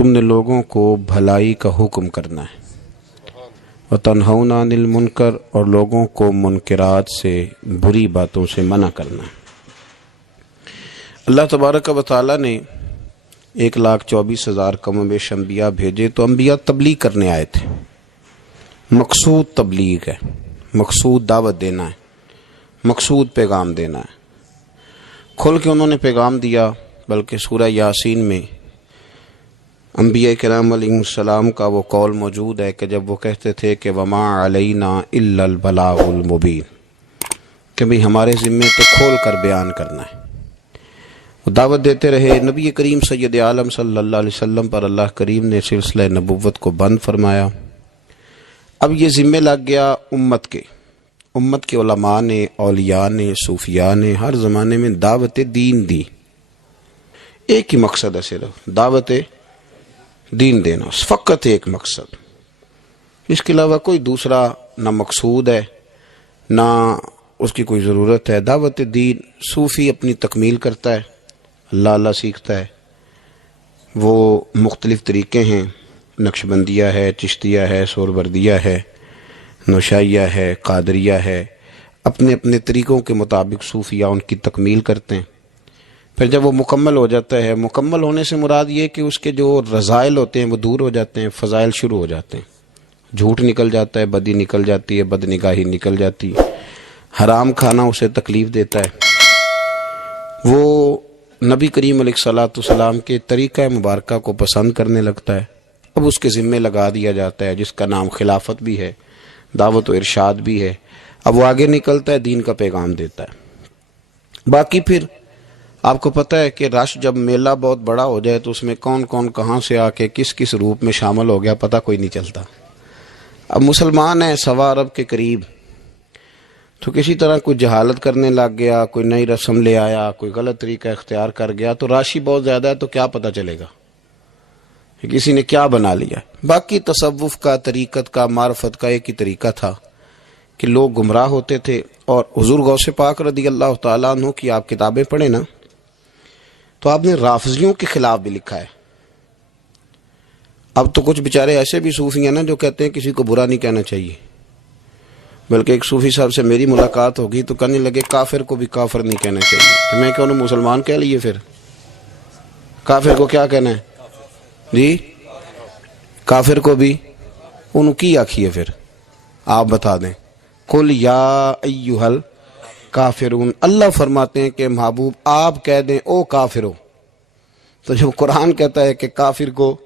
تم نے لوگوں کو بھلائی کا حکم کرنا ہے، وَتَنْهَوْنَ عَنِ الْمُنْكَرِ، اور لوگوں کو منکرات سے، بری باتوں سے منع کرنا ہے۔ اللہ تبارک و تعالیٰ نے 1,24,000 کم و بیش انبیاء بھیجے، تو انبیاء تبلیغ کرنے آئے تھے۔ مقصود تبلیغ ہے، مقصود دعوت دینا ہے، مقصود پیغام دینا ہے۔ کھل کے انہوں نے پیغام دیا، بلکہ سورہ یاسین میں انبیاء کرام علیہ السلام کا وہ قول موجود ہے کہ جب وہ کہتے تھے کہ وَمَا عَلَيْنَا إِلَّا الْبَلَاغُ الْمُبِينُ، کہ بھی ہمارے ذمے تو کھول کر بیان کرنا ہے۔ وہ دعوت دیتے رہے۔ نبی کریم سید عالم صلی اللہ علیہ وسلم پر اللہ کریم نے سلسلہ نبوت کو بند فرمایا۔ اب یہ ذمہ لگ گیا امت کے علماء نے، اولیاء نے، صوفیاء نے ہر زمانے میں دعوت دین دی۔ ایک ہی مقصد ہے، صرف دعوت دین دینا، فقط ایک مقصد، اس کے علاوہ کوئی دوسرا نہ مقصود ہے نہ اس کی کوئی ضرورت ہے۔ دعوت دین صوفی اپنی تکمیل کرتا ہے، اللہ سیکھتا ہے، وہ مختلف طریقے ہیں، نقشبندیہ ہے، چشتیہ ہے، سہروردیہ ہے، نوشائیہ ہے، قادریہ ہے، اپنے اپنے طریقوں کے مطابق صوفیہ ان کی تکمیل کرتے ہیں۔ پھر جب وہ مکمل ہو جاتا ہے، مکمل ہونے سے مراد یہ کہ اس کے جو رذائل ہوتے ہیں وہ دور ہو جاتے ہیں، فضائل شروع ہو جاتے ہیں، جھوٹ نکل جاتا ہے، بدی نکل جاتی ہے، بد نگاہی نکل جاتی ہے، حرام کھانا اسے تکلیف دیتا ہے، وہ نبی کریم علیہ الصلوۃ والسلام کے طریقہ مبارکہ کو پسند کرنے لگتا ہے۔ اب اس کے ذمے لگا دیا جاتا ہے، جس کا نام خلافت بھی ہے، دعوت و ارشاد بھی ہے۔ اب وہ آگے نکلتا ہے، دین کا پیغام دیتا ہے۔ باقی پھر آپ کو پتہ ہے کہ رش جب میلہ بہت بڑا ہو جائے تو اس میں کون کون کہاں سے آ کے کس کس روپ میں شامل ہو گیا پتہ کوئی نہیں چلتا۔ اب مسلمان ہیں 1.25 ارب کے قریب، تو کسی طرح کوئی جہالت کرنے لگ گیا، کوئی نئی رسم لے آیا، کوئی غلط طریقہ اختیار کر گیا، تو راشی بہت زیادہ ہے، تو کیا پتہ چلے گا کہ کسی نے کیا بنا لیا۔ باقی تصوف کا، طریقت کا، معرفت کا ایک ہی طریقہ تھا کہ لوگ گمراہ ہوتے تھے۔ اور حضور غوث پاک رضی اللہ تعالیٰ عنہ کی آپ کتابیں پڑھیں نا، تو آپ نے رافضیوں کے خلاف بھی لکھا ہے۔ اب تو کچھ بیچارے ایسے بھی صوفی ہیں نا جو کہتے ہیں کسی کو برا نہیں کہنا چاہیے، بلکہ ایک صوفی صاحب سے میری ملاقات ہوگی تو کہنے لگے کافر کو بھی کافر نہیں کہنا چاہیے، تو میں کہوں مسلمان کہہ لیے، پھر کافر کو کیا کہنا ہے جی؟ کافر کو بھی انہوں کی آکھیے، پھر آپ بتا دیں، قل یا ایھا الکافرون۔ اللہ فرماتے ہیں کہ محبوب آپ کہہ دیں او کافرو۔ تو جب قرآن کہتا ہے کہ کافر کو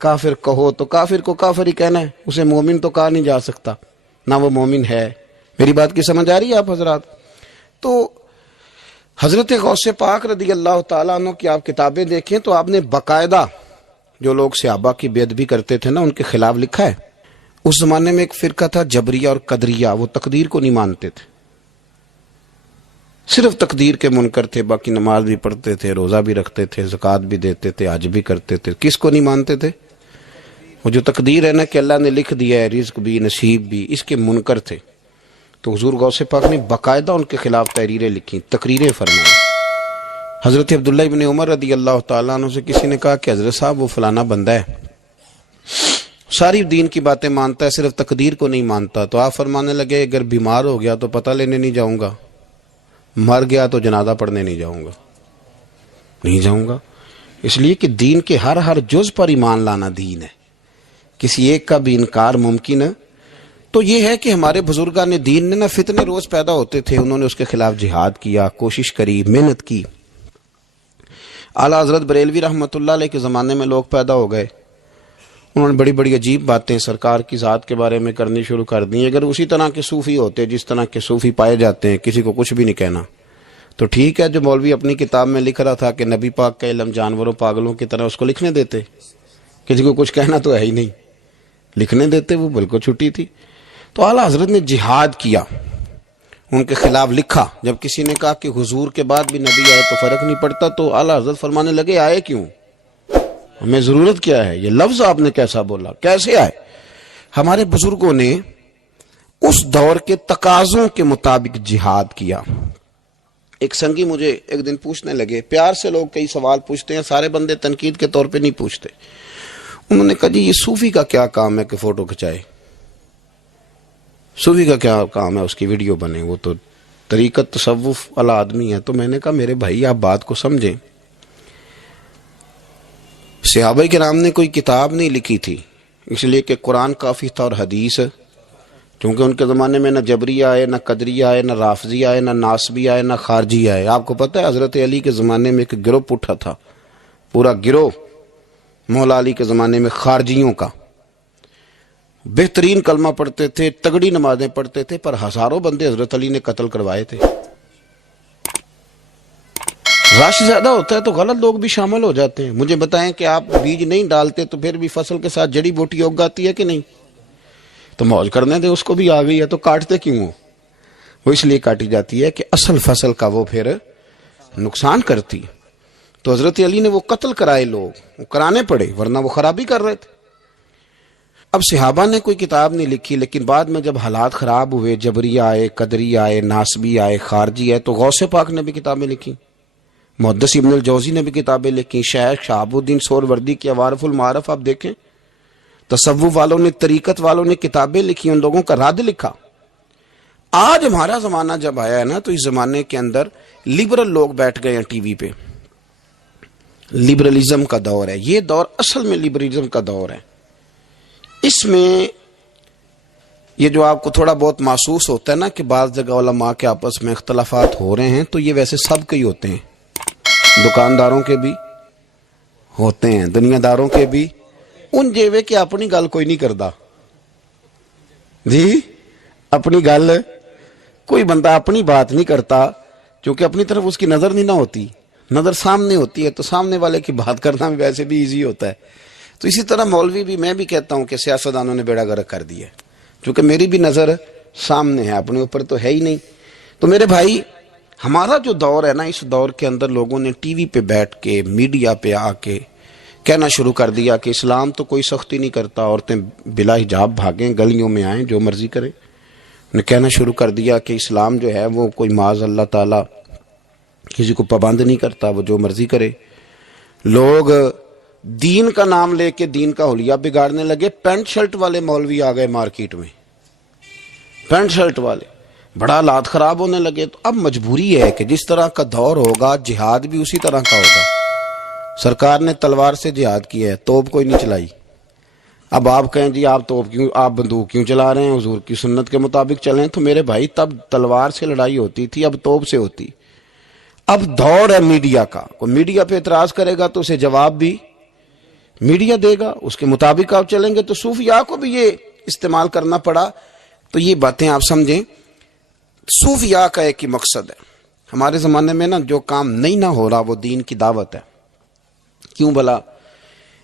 کافر کہو، تو کافر کو کافر ہی کہنا ہے، اسے مومن تو کہا نہیں جا سکتا، نہ وہ مومن ہے۔ میری بات کی سمجھ آ رہی ہے آپ حضرات؟ تو حضرت غوث پاک رضی اللہ تعالیٰ عنہ کی آپ کتابیں دیکھیں تو آپ نے باقاعدہ جو لوگ صحابہ کی بے ادبی کرتے تھے نا ان کے خلاف لکھا ہے۔ اس زمانے میں ایک فرقہ تھا جبریہ اور قدریہ، وہ تقدیر کو نہیں مانتے تھے، صرف تقدیر کے منکر تھے، باقی نماز بھی پڑھتے تھے، روزہ بھی رکھتے تھے، زکوٰۃ بھی دیتے تھے، حج بھی کرتے تھے۔ کس کو نہیں مانتے تھے؟ وہ جو تقدیر ہے نا کہ اللہ نے لکھ دیا ہے، رزق بھی نصیب بھی، اس کے منکر تھے۔ تو حضور غوث پاک نے باقاعدہ ان کے خلاف تحریریں لکھی، تقریریں فرمائی۔ حضرت عبداللہ ابن عمر رضی اللہ تعالیٰ عنہ سے کسی نے کہا کہ حضرت صاحب وہ فلانا بندہ ہے، ساری دین کی باتیں مانتا ہے، صرف تقدیر کو نہیں مانتا۔ تو آپ فرمانے لگے اگر بیمار ہو گیا تو پتہ لینے نہیں جاؤں گا، مر گیا تو جنازہ پڑھنے نہیں جاؤں گا، اس لیے کہ دین کے ہر جز پر ایمان لانا دین ہے، کسی ایک کا بھی انکار ممکن ہے۔ تو یہ ہے کہ ہمارے بزرگان دین نے نا فتنے روز پیدا ہوتے تھے، انہوں نے اس کے خلاف جہاد کیا، کوشش کری، محنت کی۔ اعلیٰ حضرت بریلوی رحمۃ اللہ علیہ کے زمانے میں لوگ پیدا ہو گئے، انہوں نے بڑی بڑی عجیب باتیں سرکار کی ذات کے بارے میں کرنی شروع کر دی۔ اگر اسی طرح کے صوفی ہوتے جس طرح کے صوفی پائے جاتے ہیں، کسی کو کچھ بھی نہیں کہنا، تو ٹھیک ہے، جو مولوی اپنی کتاب میں لکھ رہا تھا کہ نبی پاک کا علم جانوروں پاگلوں کی طرح، اس کو لکھنے دیتے، کسی کو کچھ کہنا تو ہے ہی نہیں، لکھنے دیتے، وہ بالکل چھٹی تھی۔ تو اعلیٰ حضرت نے جہاد کیا، ان کے خلاف لکھا۔ جب کسی نے کہا کہ حضور کے بعد بھی نبی آئے تو فرق نہیں پڑتا، تو اعلیٰ حضرت فرمانے لگے آئے کیوں، ہمیں ضرورت کیا ہے، یہ لفظ آپ نے کیسا بولا، کیسے آئے؟ ہمارے بزرگوں نے اس دور کے تقاضوں کے مطابق جہاد کیا۔ ایک سنگی مجھے ایک دن پوچھنے لگے، پیار سے لوگ کئی سوال پوچھتے ہیں، سارے بندے تنقید کے طور پہ نہیں پوچھتے. انہوں نے کہا جی یہ صوفی کا کیا کام ہے کہ فوٹو کھچائے؟ صوفی کا کیا کام ہے اس کی ویڈیو بنے؟ وہ تو طریقت تصوف والا آدمی ہے. تو میں نے کہا میرے بھائی آپ بات کو سمجھیں. صحابہ کرام نے کوئی کتاب نہیں لکھی تھی، اس لیے کہ قرآن کافی تھا اور حدیث، کیونکہ ان کے زمانے میں نہ جبری آئے، نہ قدری آئے، نہ رافضی آئے، نہ ناسبی آئے، نہ خارجی آئے. آپ کو پتہ ہے حضرت علی کے زمانے میں ایک گروہ اٹھا تھا، پورا گروہ مولا علی کے زمانے میں خارجیوں کا. بہترین کلمہ پڑھتے تھے، تگڑی نمازیں پڑھتے تھے، پر ہزاروں بندے حضرت علی نے قتل کروائے تھے. رش زیادہ ہوتا ہے تو غلط لوگ بھی شامل ہو جاتے ہیں. مجھے بتائیں کہ آپ بیج نہیں ڈالتے تو پھر بھی فصل کے ساتھ جڑی بوٹی اگ آتی ہے کہ نہیں؟ تو موج کرنے دے، اس کو بھی آ گئی ہے تو کاٹتے کیوں ہو؟ وہ اس لیے کاٹی جاتی ہے کہ اصل فصل کا وہ پھر نقصان کرتی. تو حضرت علی نے وہ قتل کرائے، لوگ وہ کرانے پڑے، ورنہ وہ خرابی کر رہے تھے. اب صحابہ نے کوئی کتاب نہیں لکھی، لیکن بعد میں جب حالات خراب ہوئے، جبری آئے، قدری آئے، ناسبی آئے، خارجی آئے، تو غوث پاک نے بھی کتابیں لکھی، محدث ابن الجوزی نے بھی کتابیں لکھی، شیخ شہاب الدین سہروردی کی عوارف المعارف آپ دیکھیں. تصوف والوں نے، طریقت والوں نے کتابیں لکھی، ان لوگوں کا رد لکھا. آج ہمارا زمانہ جب آیا ہے نا، تو اس زمانے کے اندر لبرل لوگ بیٹھ گئے ہیں ٹی وی پہ. لبرلزم کا دور ہے یہ، دور اصل میں لبرلزم کا دور ہے. اس میں یہ جو آپ کو تھوڑا بہت محسوس ہوتا ہے نا کہ بعض جگہ علماء کے آپس میں اختلافات ہو رہے ہیں، تو یہ ویسے سب کے ہی ہوتے ہیں، دکانداروں کے بھی ہوتے ہیں، دنیا داروں کے بھی. ان جیوے کہ اپنی گل کوئی نہیں کرتا جی، اپنی گل کوئی بندہ اپنی بات نہیں کرتا، کیونکہ اپنی طرف اس کی نظر نہیں نہ ہوتی، نظر سامنے ہوتی ہے، تو سامنے والے کی بات کرنا بھی ویسے بھی ایزی ہوتا ہے. تو اسی طرح مولوی بھی، میں بھی کہتا ہوں کہ سیاستدانوں نے بیڑا گرک کر دیا، کیونکہ میری بھی نظر سامنے ہے، اپنے اوپر تو ہے ہی نہیں. تو میرے بھائی، ہمارا جو دور ہے نا، اس دور کے اندر لوگوں نے ٹی وی پہ بیٹھ کے، میڈیا پہ آ کے کہنا شروع کر دیا کہ اسلام تو کوئی سختی نہیں کرتا، عورتیں بلا حجاب بھاگیں، گلیوں میں آئیں، جو مرضی کریں. نے کہنا شروع کر دیا کہ اسلام جو ہے وہ کوئی معاذ اللہ تعالی کسی کو پابند نہیں کرتا، وہ جو مرضی کرے. لوگ دین کا نام لے کے دین کا حلیہ بگاڑنے لگے. پینٹ شرٹ والے مولوی آ گئے مارکیٹ میں، پینٹ شرٹ والے، بڑا حالات خراب ہونے لگے. تو اب مجبوری ہے کہ جس طرح کا دور ہوگا، جہاد بھی اسی طرح کا ہوگا. سرکار نے تلوار سے جہاد کیا ہے، توپ کوئی نہیں چلائی. اب آپ کہیں جی آپ توپ کیوں، آپ بندوق کیوں چلا رہے ہیں؟ حضور کی سنت کے مطابق چلیں. تو میرے بھائی، تب تلوار سے لڑائی ہوتی تھی، اب توپ سے ہوتی. اب دور ہے میڈیا کا، کوئی میڈیا پہ اعتراض کرے گا تو اسے جواب بھی میڈیا دے گا، اس کے مطابق آپ چلیں گے. تو صوفیاء کو بھی یہ استعمال کرنا پڑا. تو یہ باتیں آپ سمجھیں. صوفیاء کا ایک ہی مقصد ہے. ہمارے زمانے میں نا جو کام نہیں نہ ہو رہا وہ دین کی دعوت ہے. کیوں بھلا؟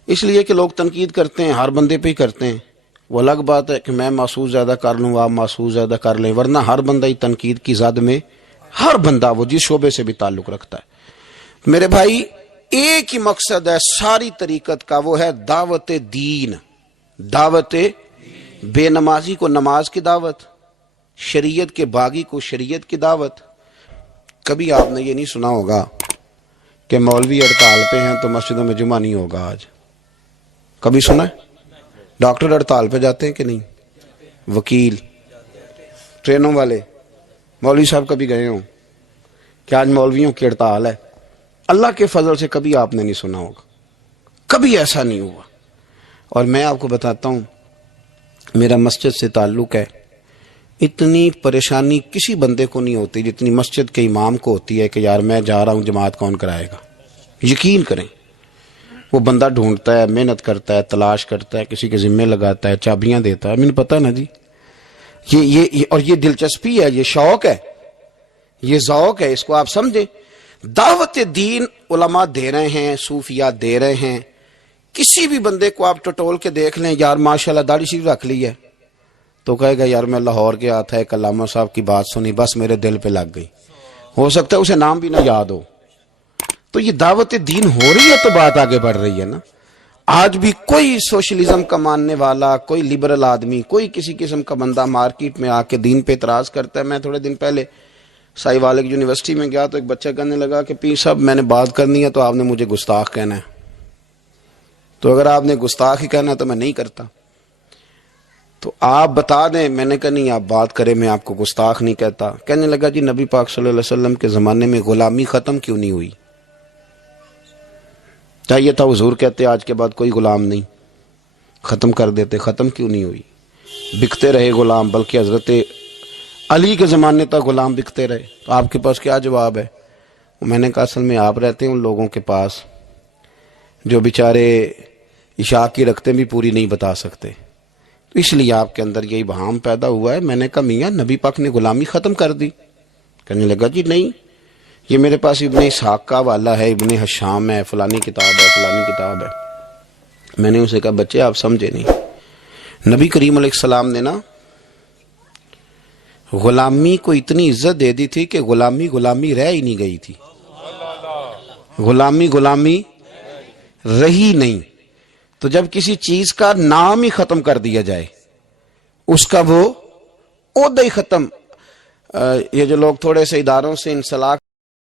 اس لیے کہ لوگ تنقید کرتے ہیں، ہر بندے پہ ہی کرتے ہیں. وہ الگ بات ہے کہ میں محسوس زیادہ کر لوں، آپ محسوس زیادہ کر لیں، ورنہ ہر بندہ ہی تنقید کی زد میں، ہر بندہ وہ جس شعبے سے بھی تعلق رکھتا ہے. میرے بھائی، ایک ہی مقصد ہے ساری طریقت کا، وہ ہے دعوت دین. دعوت بے نمازی کو نماز کی دعوت، شریعت کے باغی کو شریعت کی دعوت. کبھی آپ نے یہ نہیں سنا ہوگا کہ مولوی ہڑتال پہ ہیں تو مسجدوں میں جمعہ نہیں ہوگا آج. کبھی سنا ہے؟ ڈاکٹر ہڑتال پہ جاتے ہیں کہ نہیں؟ وکیل، ٹرینوں والے، مولوی صاحب کبھی گئے ہوں کہ آج مولویوں کی ہڑتال ہے؟ اللہ کے فضل سے کبھی آپ نے نہیں سنا ہوگا، کبھی ایسا نہیں ہوا. اور میں آپ کو بتاتا ہوں، میرا مسجد سے تعلق ہے، اتنی پریشانی کسی بندے کو نہیں ہوتی جتنی مسجد کے امام کو ہوتی ہے کہ یار میں جا رہا ہوں، جماعت کون کرائے گا. یقین کریں، وہ بندہ ڈھونڈتا ہے، محنت کرتا ہے، تلاش کرتا ہے، کسی کے ذمے لگاتا ہے، چابیاں دیتا ہے. مجھے پتا نا جی، یہ اور یہ دلچسپی ہے، یہ شوق ہے، یہ ذوق ہے، اس کو آپ سمجھیں. دعوت دین علماء دے رہے ہیں، صوفیاء دے رہے ہیں. کسی بھی بندے کو آپ ٹٹول کے دیکھ لیں، یار ماشاءاللہ داڑھی شریف رکھ لی ہے، تو کہے گا یار میں لاہور گیا تھا، ایک علامہ صاحب کی بات سنی، بس میرے دل پہ لگ گئی. ہو سکتا ہے اسے نام بھی نہ یاد ہو. تو یہ دعوت دین ہو رہی ہے تو بات آگے بڑھ رہی ہے نا. آج بھی کوئی سوشلزم کا ماننے والا، کوئی لبرل آدمی، کوئی کسی قسم کا بندہ مارکیٹ میں آ کے دین پہ اعتراض کرتا ہے. میں تھوڑے دن پہلے سائی والک یونیورسٹی میں گیا تو ایک بچہ کہنے لگا کہ پیر صاحب میں نے بات کرنی ہے تو آپ نے مجھے گستاخ کہنا ہے، تو اگر آپ نے گستاخ ہی کہنا ہے تو میں نہیں کرتا، تو آپ بتا دیں۔ میں نے کہا نہیں آپ بات کریں، میں آپ کو گستاخ نہیں کہتا۔ کہنے لگا جی نبی پاک صلی اللہ علیہ وسلم کے زمانے میں غلامی ختم کیوں نہیں ہوئی؟ چاہیے تھا حضور کہتے آج کے بعد کوئی غلام نہیں، ختم کر دیتے، ختم کیوں نہیں ہوئی؟ بکتے رہے غلام، بلکہ حضرت علی کے زمانے تک غلام بکتے رہے۔ تو آپ کے پاس کیا جواب ہے؟ میں نے کہا اصل میں آپ رہتے ہیں ان لوگوں کے پاس جو بیچارے عشاء کی رکعتیں بھی پوری نہیں بتا سکتے، تو اس لیے آپ کے اندر یہی بہام پیدا ہوا ہے۔ میں نے کہا میاں نبی پاک نے غلامی ختم کر دی؟ کہنے لگا جی نہیں، یہ میرے پاس ابن اسحاق کا حوالہ ہے، ابن حشام ہے، فلانی کتاب ہے، فلانی کتاب ہے۔ میں نے اسے کہا بچے آپ سمجھے نہیں، نبی کریم علیہ السلام نے نا غلامی کو اتنی عزت دے دی تھی کہ غلامی غلامی رہ ہی نہیں گئی تھی، غلامی غلامی رہی نہیں۔ تو جب کسی چیز کا نام ہی ختم کر دیا جائے، اس کا وہ عہدہ ہی ختم۔ یہ جو لوگ تھوڑے سے اداروں سے انسلاک